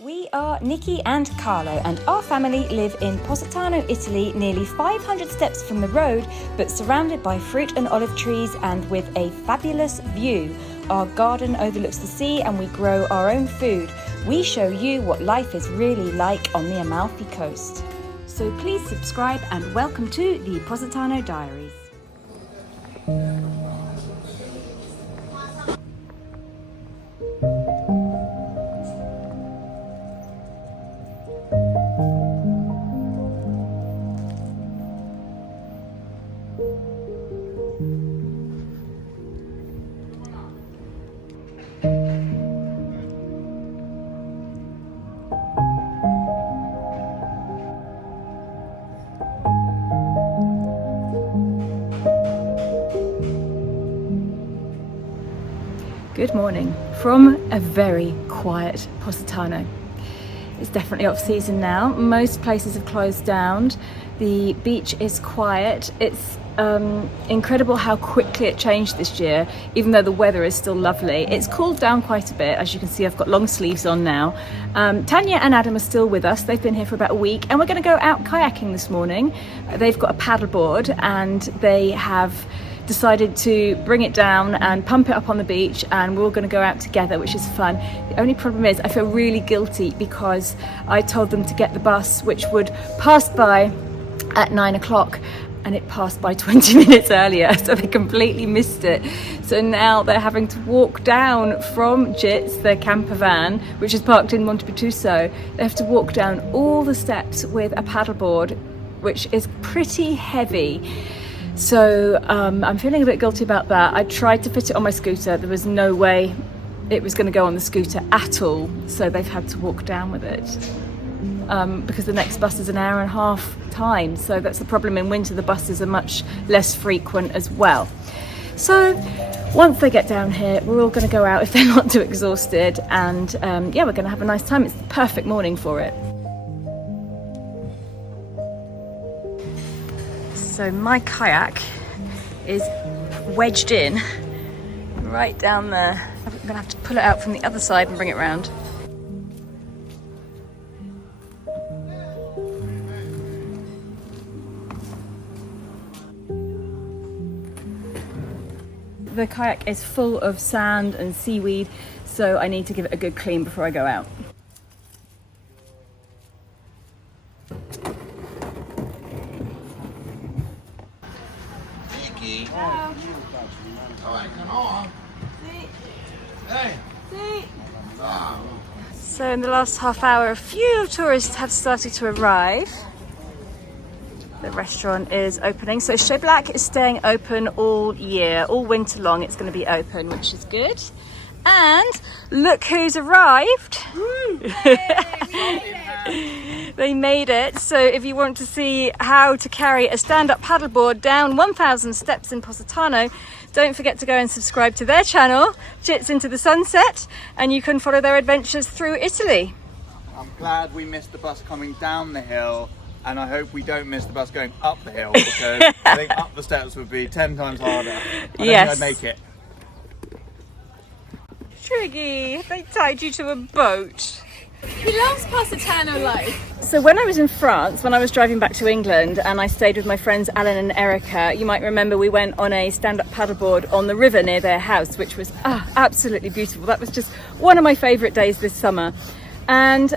We are Nicki and Carlo, and our family live in Positano, Italy, nearly 500 steps from the road, but surrounded by fruit and olive trees and with a fabulous view. Our garden overlooks the sea and we grow our own food. We show you what life is really like on the Amalfi Coast. So please subscribe and welcome to the Positano Diaries. Good morning from a very quiet Positano. It's definitely off season now. Most places have closed down. The beach is quiet. It's incredible how quickly it changed this year, even though the weather is still lovely. It's cooled down quite a bit. As you can see, I've got long sleeves on now. Tania and Adam are still with us. They've been here for about a week and we're going to go out kayaking this morning. They've got a paddleboard and they have decided to bring it down and pump it up on the beach, and we're all going to go out together, which is fun. The only problem is I feel really guilty because I told them to get the bus, which would pass by at 9 o'clock, and it passed by 20 minutes earlier, so they completely missed it. So now they're having to walk down from Jits, their campervan, which is parked in Montepetruso. They have to walk down all the steps with a paddleboard, which is pretty heavy. So I'm feeling a bit guilty about that. I tried to fit it on my scooter. There was no way it was going to go on the scooter at all. So they've had to walk down with it because the next bus is an hour and a half time. So that's the problem. In winter, the buses are much less frequent as well. So once they get down here, we're all going to go out if they're not too exhausted. And yeah, we're going to have a nice time. It's the perfect morning for it. So my kayak is wedged in right down there. I'm going to have to pull it out from the other side and bring it round. The kayak is full of sand and seaweed, so I need to give it a good clean before I go out. So in the last half hour, a few tourists have started to arrive. The restaurant is opening. So Chez Black is staying open all year, all winter long. It's going to be open, which is good. And look who's arrived. They made it. So if you want to see how to carry a stand-up paddleboard down 1,000 steps in Positano, don't forget to go and subscribe to their channel, Jits into the Sunset, and you can follow their adventures through Italy. I'm glad we missed the bus coming down the hill, and I hope we don't miss the bus going up the hill, because I think up the steps would be 10 times harder. I don't think I'd make it. Triggy, they tied you to a boat. He loves Positano life. So when I was in France, when I was driving back to England and I stayed with my friends Alan and Erica, you might remember we went on a stand-up paddleboard on the river near their house, which was absolutely beautiful. That was just one of my favourite days this summer. And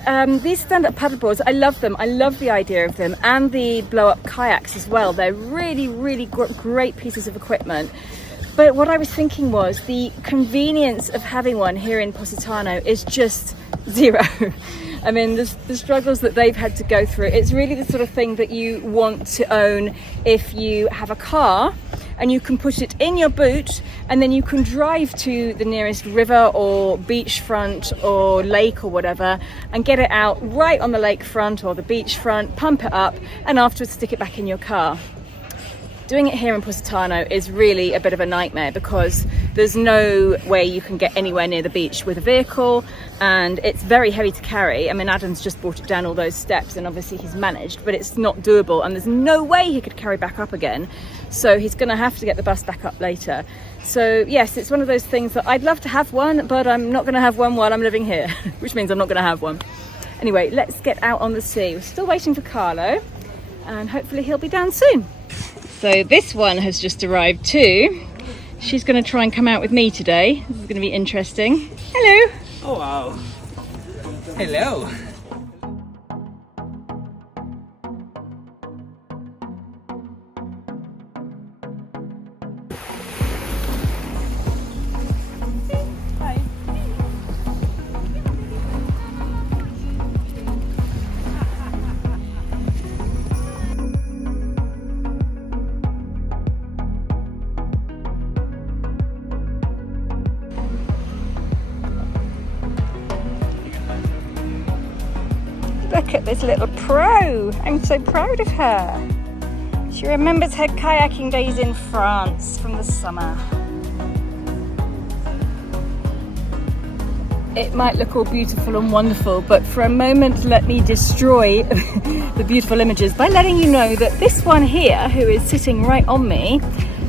these stand-up paddleboards, I love them. I love the idea of them, and the blow-up kayaks as well. They're really, really great pieces of equipment. But what I was thinking was the convenience of having one here in Positano is just zero. I mean, the struggles that they've had to go through, it's really the sort of thing that you want to own if you have a car and you can put it in your boot and then you can drive to the nearest river or beachfront or lake or whatever and get it out right on the lakefront or the beachfront, pump it up, and afterwards stick it back in your car. Doing it here in Positano is really a bit of a nightmare because there's no way you can get anywhere near the beach with a vehicle, and it's very heavy to carry. I mean, Adam's just brought it down all those steps and obviously he's managed, but it's not doable and there's no way he could carry back up again. So he's going to have to get the bus back up later. So yes, it's one of those things that I'd love to have one, but I'm not going to have one while I'm living here, which means I'm not going to have one. Anyway, let's get out on the sea. We're still waiting for Carlo, and hopefully he'll be down soon. So this one has just arrived too. She's going to try and come out with me today. This is going to be interesting. Hello. Oh wow. Hello. Look at this little pro. I'm so proud of her. She remembers her kayaking days in France from the summer. It might look all beautiful and wonderful, but for a moment let me destroy the beautiful images by letting you know that this one here, who is sitting right on me,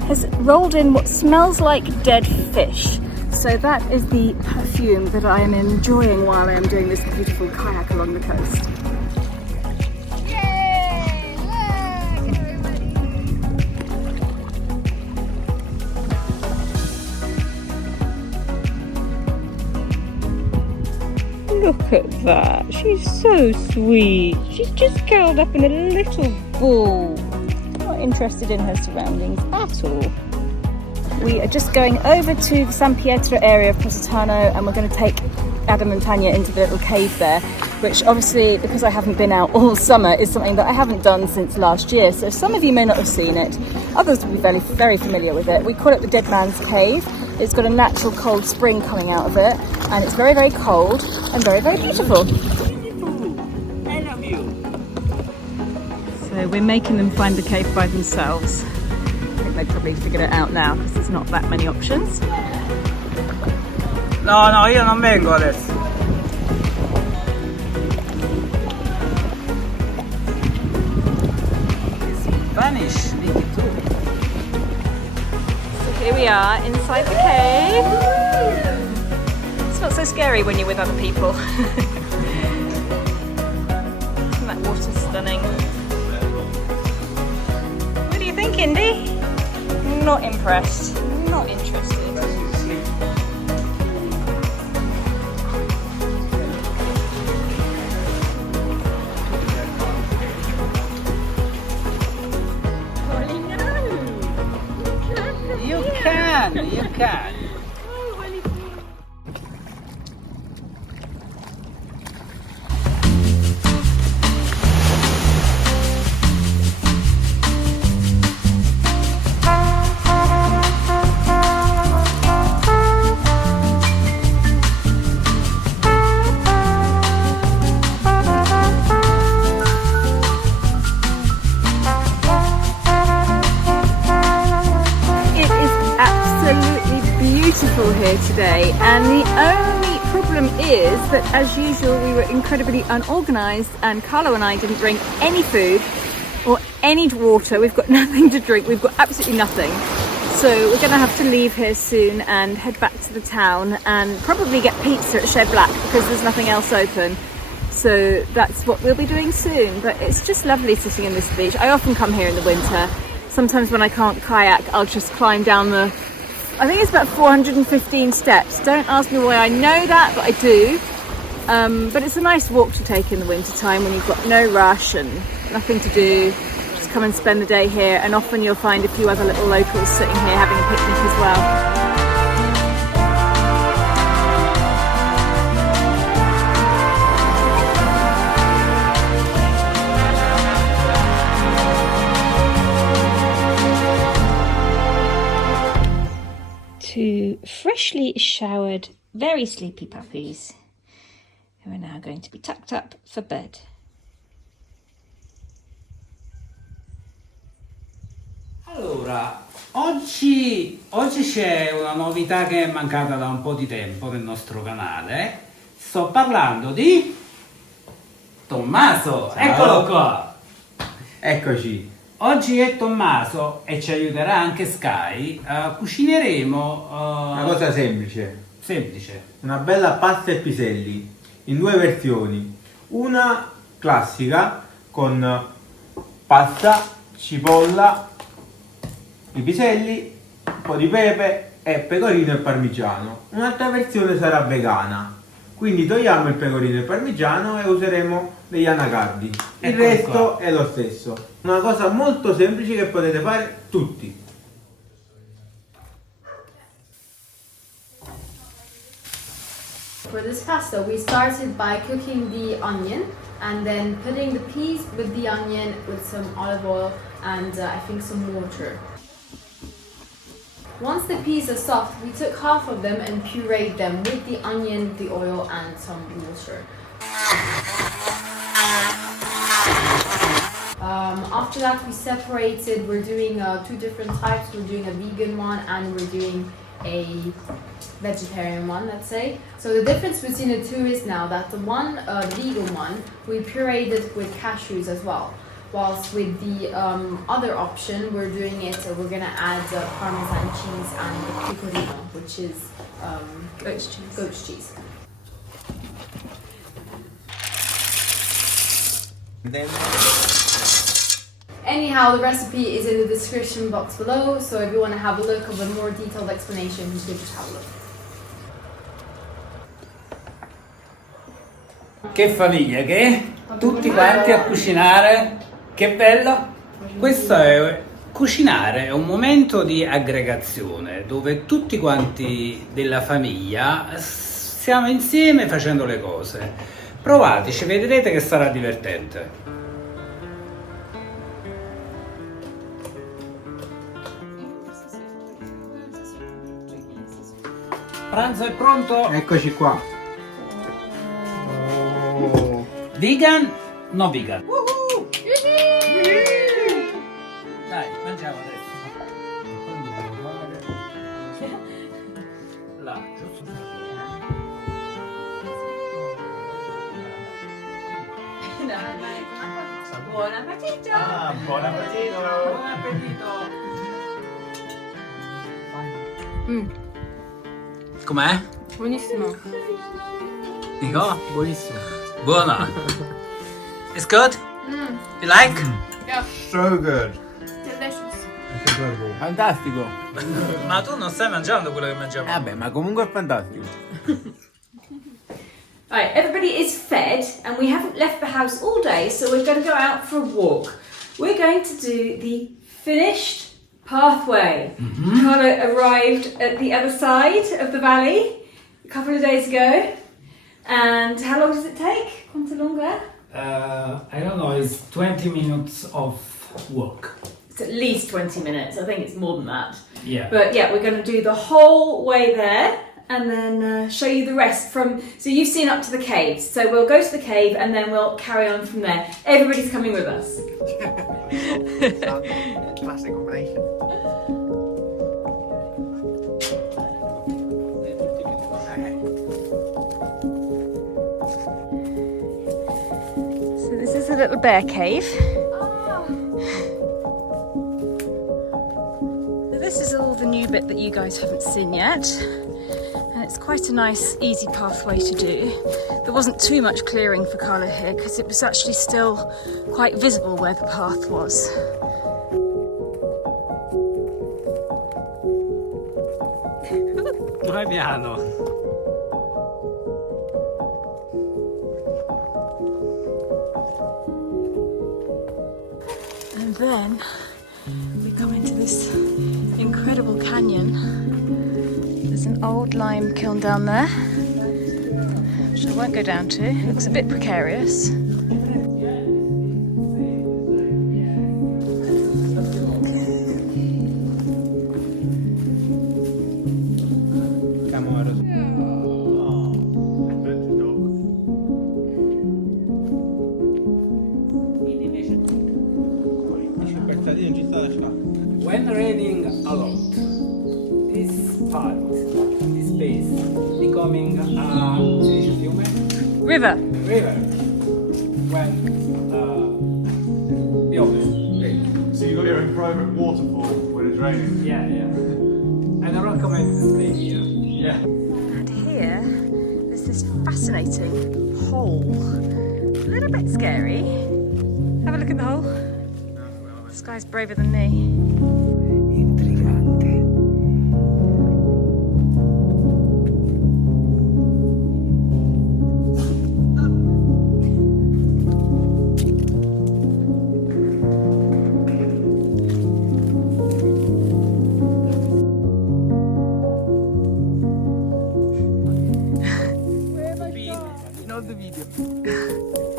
has rolled in what smells like dead fish. So that is the perfume that I am enjoying while I am doing this beautiful kayak along the coast. Yay! Look, everybody. Look at that, she's so sweet. She's just curled up in a little ball. Not interested in her surroundings at all. We are just going over to the San Pietro area of Positano, and we're going to take Adam and Tania into the little cave there, which obviously, because I haven't been out all summer, is something that I haven't done since last year. So some of you may not have seen it, others will be very, very familiar with it. We call it the Dead Man's Cave. It's got a natural cold spring coming out of it, and it's very, very cold and very, very beautiful. I love you. So we're making them find the cave by themselves. I think they probably figured it out now because there's not that many options. No, io non vengo adesso. Vanish, Nicki too. So here we are inside the cave. It's not so scary when you're with other people. Isn't that water stunning? What do you think, Indy? Not impressed. Not interested. You can. Beautiful here today, and the only problem is that, as usual, we were incredibly unorganized, and Carlo and I didn't bring any food or any water. We've got nothing to drink, we've got absolutely nothing. So we're going to have to leave here soon and head back to the town and probably get pizza at Chez Black because there's nothing else open. So that's what we'll be doing soon. But it's just lovely sitting in this beach. I often come here in the winter. Sometimes when I can't kayak, I'll just climb down the, I think it's about 415 steps. Don't ask me why I know that, but I do. But it's a nice walk to take in the winter time when you've got no rush and nothing to do. Just come and spend the day here, and often you'll find a few other little locals sitting here having a picnic as well. Two freshly showered, very sleepy puppies who are now going to be tucked up for bed. Allora, oggi c'è una novità che è mancata da un po' di tempo nel nostro canale. Sto parlando di Tommaso. Ciao. Eccolo qua. Eccoci. Oggi è Tommaso e ci aiuterà anche Sky. Cucineremo Una cosa semplice. semplice. Una bella pasta e piselli in due versioni. Una classica con pasta, cipolla, i piselli, un po' di pepe e pecorino e parmigiano. Un'altra versione sarà vegana, quindi togliamo il pecorino e il parmigiano e useremo degli anacardi. Il resto è lo stesso. Una cosa molto semplice che potete fare tutti. For this pasta, we started by cooking the onion and then putting the peas with the onion with some olive oil and I think some water. Once the peas are soft, we took half of them and pureed them with the onion, the oil and some water. After that, we separated. We're doing two different types. We're doing a vegan one and we're doing a vegetarian one, let's say. So the difference between the two is now that the one, the vegan one, we pureed it with cashews as well. Whilst with the other option, we're doing it, we're gonna add Parmesan cheese and the pecorino, which is goat's cheese. Then Anyhow, the recipe is in the description box below, so if you want to have a look of a more detailed explanation, you can just have a look. Che famiglia, che? Tutti quanti a cucinare, che bello! Questo è cucinare, è un momento di aggregazione dove tutti quanti della famiglia siamo insieme facendo le cose. Provateci, vedrete che sarà divertente. Pranzo è pronto? Eccoci qua. Oh. Vegan? No vegan. Dai, mangiamo adesso. Là, giusto. Buon appetito! Ah, buon appetito! Buon appetito! Com'è? Buonissimo. Dico? Buonissimo. Buona. It's good? You like? so good. Delicious. Fantastico! Ma tu non stai mangiando quello che mangiamo? Vabbè, ma comunque è fantastico. Right, everybody is fed and we haven't left the house all day, so we're going to go out for a walk. We're going to do the finished pathway. Carlo arrived at the other side of the valley a couple of days ago. And how long does it take? Quanto lungo? I don't know, it's 20 minutes of walk. It's at least 20 minutes. I think it's more than that. Yeah. But yeah, we're going to do the whole way there and then show you the rest from... So you've seen up to the caves. So we'll go to the cave and then we'll carry on from there. Everybody's coming with us. Classic combination. So this is a little bear cave. So this is all the new bit that you guys haven't seen yet. And it's quite a nice, easy pathway to do. There wasn't too much clearing for Carlo here because it was actually still quite visible where the path was. Vai piano. And then we come into this incredible canyon. There's an old lime kiln down there, which I won't go down to. It looks a bit precarious. When raining a lot, this part, this space, becoming a River. river. When piove. So you've got your own private waterfall when it's raining? Yeah, yeah. I don't recommend to stay here. Yeah. And here, there's this fascinating hole. little bit scary. Have a look at the hole. This guy's braver than me. Intrigante. Not the video.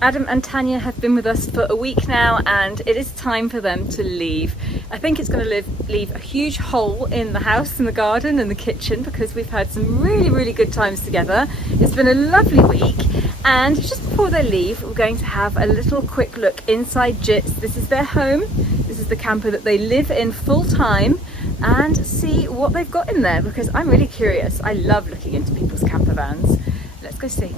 Adam and Tanya have been with us for a week now, and it is time for them to leave. I think it's going to leave a huge hole in the house, in the garden, and the kitchen, because we've had some really good times together. It's been a lovely week, and just before they leave, we're going to have a little quick look inside Jits. This is their home. This is the camper that they live in full time, and see what they've got in there, because I'm really curious. I love looking into people's camper vans. Let's go see.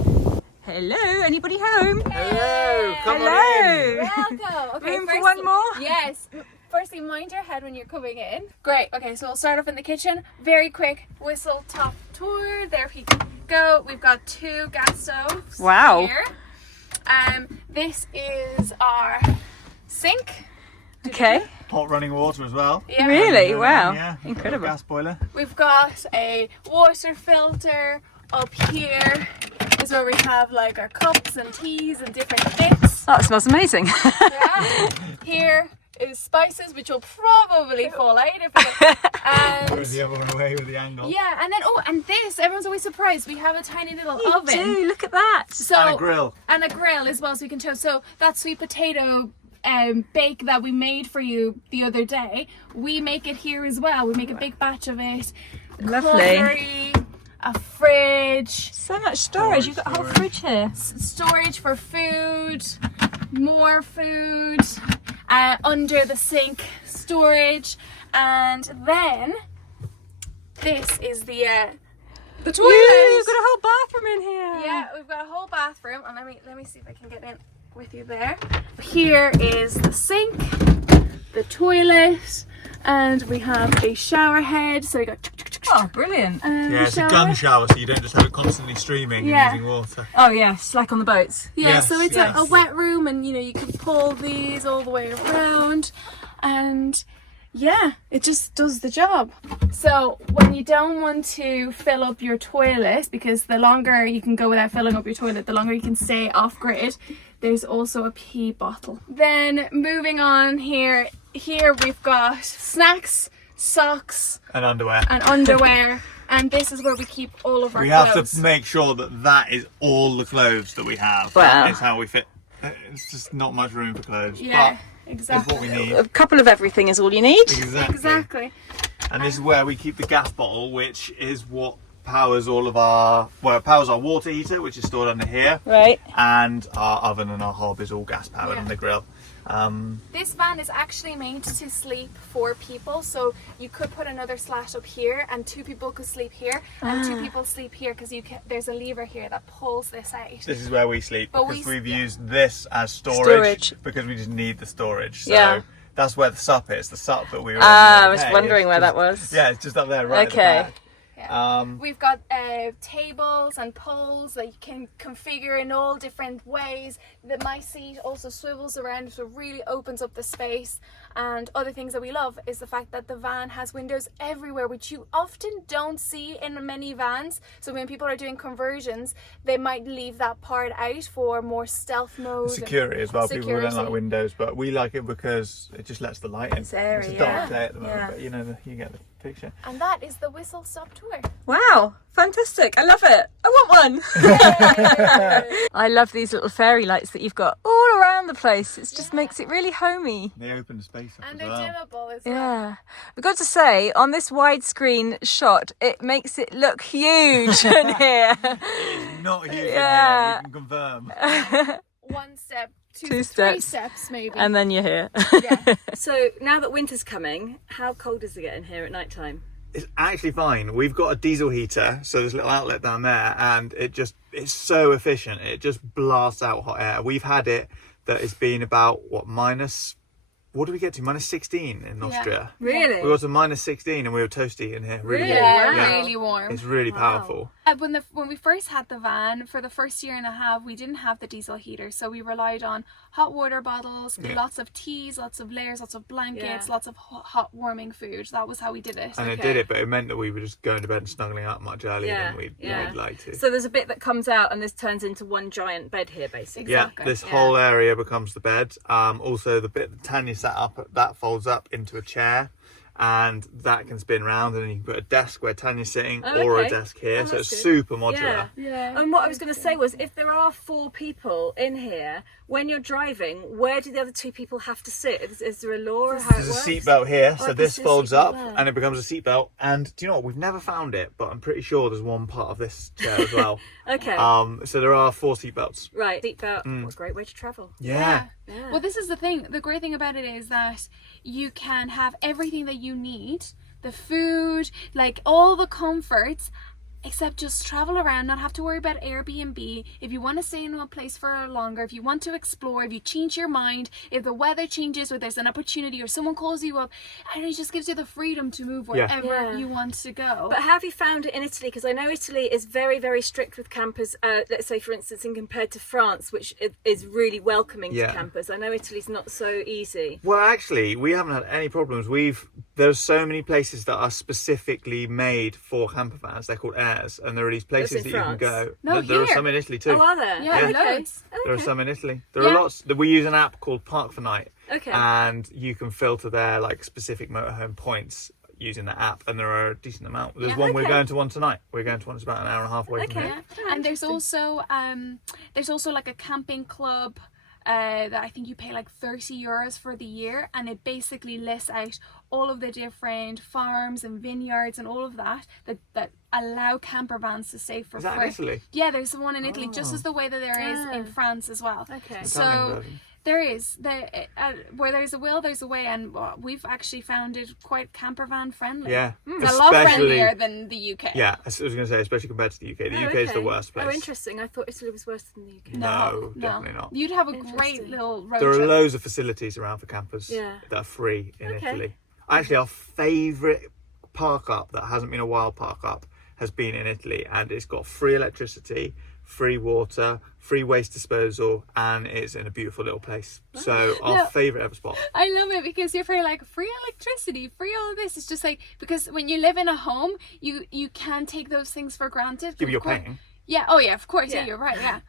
Hello, anybody home? Hello, come on in. Welcome. Okay, Room for one more? Yes. Firstly, mind your head when you're coming in. Great. Okay, so we'll start off in the kitchen. Very quick whistle top tour. There we go. We've got 2 gas stoves. Wow. Here. This is our sink. Okay. Hot running water as well. Yeah. Really? Wow. Yeah. Incredible. Gas boiler. We've got a water filter. Up here is where we have like our cups and teas and different bits. That smells amazing. Yeah. Here is spices, which will probably fall out if it, Throws the other one away with the angle. yeah, and then and this, everyone's always surprised. We have a tiny little oven. Do look at that. So And a grill. And a grill as well, so we can toast. So that sweet potato bake that we made for you the other day, we make it here as well. We make a big batch of it. Lovely. Cutlery, a fridge, So much storage. You've got a whole fridge here. storage for food, more food, under the sink storage, and then this is the toilet. You've got a whole bathroom in here. Yeah, we've got a whole bathroom, and let me see if I can get in with you there. Here is the sink, the toilet, and we have a shower head. So we got Oh, brilliant. Yeah, it's a gun shower, so you don't just have it constantly streaming Yeah. and using water. Oh, yes, like on the boats. Yeah, Yes, so it's yes. a wet room, and you can pull these all the way around, and yeah, it just does the job. So when you don't want to fill up your toilet, because the longer you can go without filling up your toilet, the longer you can stay off grid, there's also a pee bottle. Then moving on here we've got snacks, socks, And underwear. and this is where we keep all of our We have clothes. to make sure that is all the clothes that we have. Wow. It's how we fit. It's just not much room for clothes. Yeah, But it's exactly. what we need. A couple of everything is all you need. Exactly. And this is where we keep the gas bottle, which is what powers all of our, well, it powers our water heater, which is stored under here, Right. and our oven and our hob is all gas powered, Yeah. and the grill. This van is actually made to sleep 4 people, so you could put another slash up here, and 2 people could sleep here, and 2 people sleep here, because there's a lever here that pulls this out. This is where we sleep, But because we- we've yeah. used this as storage, Storage. because we just need the storage. So Yeah. that's where the sup is, the sup that we were I on was the other day. wondering It's where just- that was. Yeah, it's just up there, right Okay. at the back. Yeah. We've got tables and poles that you can configure in all different ways. My seat also swivels around, so it really opens up the space. And other things that we love is the fact that the van has windows everywhere, which you often don't see in many vans. So when people are doing conversions, they might leave that part out for more stealth mode. Security as well. People don't like Security. windows, but we like it because it just lets the light in. It's airy, It's a dark yeah. day at the moment, Yeah. but you get the picture. And that is the whistle stop tour. Wow, fantastic. I love it. I want one. I love these little fairy lights that you've got all around the place. It just makes it really homey. They open the space up And as they're well. dimmable as well. Yeah. I've got to say, on this widescreen shot, it makes it look huge in here. It's not huge in Yeah. here, we can confirm. 1 step, 2 3 3 steps. steps maybe. And then you're here. Yeah. So now that winter's coming, how cold does it get in here at night time? It's actually fine. We've got a diesel heater, so there's a little outlet down there, and it's so efficient. It just blasts out hot air. We've had it that has been about, minus what did we get to? -16 in Austria. Really? We got to -16 and we were toasty in here. Really warm. Yeah, really warm. It's really powerful. When we first had the van, for the first year and a half, we didn't have the diesel heater, so we relied on hot water bottles, lots of teas, lots of layers, lots of blankets, lots of hot warming food. That was how we did it. And it did it, but it meant that we were just going to bed and snuggling up much earlier than we'd like to. So there's a bit that comes out and this turns into one giant bed here, basically. Exactly. Yeah, this whole area becomes the bed. Also, the bit that Tanya sat up, that folds up into a chair. And that can spin round, and then you can put a desk where Tanya's sitting or a desk here. So it's super modular. Yeah. And what I was going to say was, if there are 4 people in here, when you're driving, where do the other 2 people have to sit? Is there a law or how it works? There's a seatbelt here, so this folds up there. and it becomes a seatbelt. And do you know what? We've never found it, but I'm pretty sure there's one part of this chair as well. Okay. So there are 4 seatbelts. Right, seatbelt. What a great way to travel. Yeah. Well, this is the thing. The great thing about it is that you can have everything that you need, the food, like all the comforts, except just travel around, not have to worry about Airbnb. If you want to stay in one place for longer, if you want to explore, if you change your mind, if the weather changes or there's an opportunity or someone calls you up, and it just gives you the freedom to move wherever you want to go. But how have you found it in Italy? Because I know Italy is very, very strict with campers. Let's say, for instance, in compared to France, which is really welcoming to campers. I know Italy's not so easy. Well, actually, we haven't had any problems. There's so many places that are specifically made for camper vans. They're called airs, and there are these places that you can go. No, there are here. some in Italy too. Oh, are there? Yeah, Okay. loads. There are some in Italy. There are lots. We use an app called Park for Night. Okay. And you can filter their like specific motorhome points using the app, and there are a decent amount. There's one we're going to one tonight. We're going to one that's about an hour and a half away from here. And there's also like a camping club that I think you pay like €30 for the year, and it basically lists out all of the different farms and vineyards and all of that allow camper vans to stay for free. Is that in Italy? Yeah, there's one in Italy, just as the way that there is in France as well. Okay. So there is where there's a will, there's a way, and we've actually found it quite campervan friendly. Yeah, It's a lot friendlier than the UK. Yeah, I was going to say, especially compared to the UK. The UK is the worst place. Oh, interesting. I thought Italy was worse than the UK. No, definitely not. You'd have a great little road There are trip. loads of facilities around for campers that are free in Italy. Actually, our favourite park up that hasn't been a wild park up has been in Italy, and it's got free electricity, free water, free waste disposal, and it's in a beautiful little place. So our favourite ever spot. I love it because you're very like free electricity, free all of this. It's just like, because when you live in a home, you can take those things for granted. Give you your paying. Yeah. Oh yeah, of course. Yeah, you're right.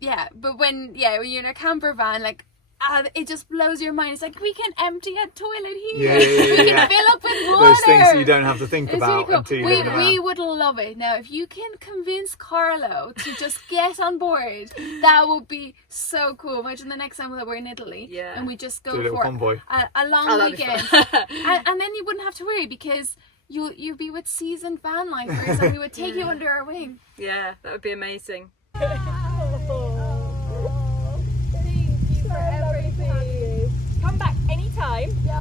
Yeah. But when you're in a camper van, like, it just blows your mind. It's like, we can empty a toilet here. We can fill up with water. Those things that you don't have to think about really cool. until you live in a van. We would love it. Now, if you can convince Carlo to just get on board, that would be so cool. Imagine the next time that we're in Italy and we just go for convoy. a long weekend. and then you wouldn't have to worry, because you'd be with seasoned van lifers and we would take you under our wing. Yeah, that would be amazing. Come back anytime. Yeah.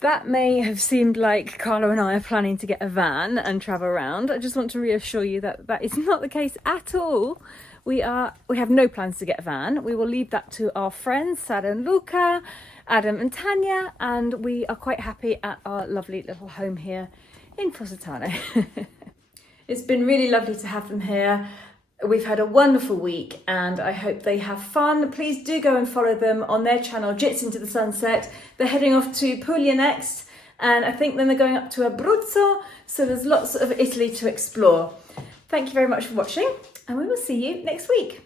That may have seemed like Carlo and I are planning to get a van and travel around. I just want to reassure you that that is not the case at all. We have no plans to get a van. We will leave that to our friends, Sara and Luca, Adam and Tanya, and we are quite happy at our lovely little home here in Positano. It's been really lovely to have them here. We've had a wonderful week and I hope they have fun. Please do go and follow them on their channel, Jits into the Sunset. They're heading off to Puglia next, and I think then they're going up to Abruzzo, so there's lots of Italy to explore. Thank you very much for watching, and we will see you next week.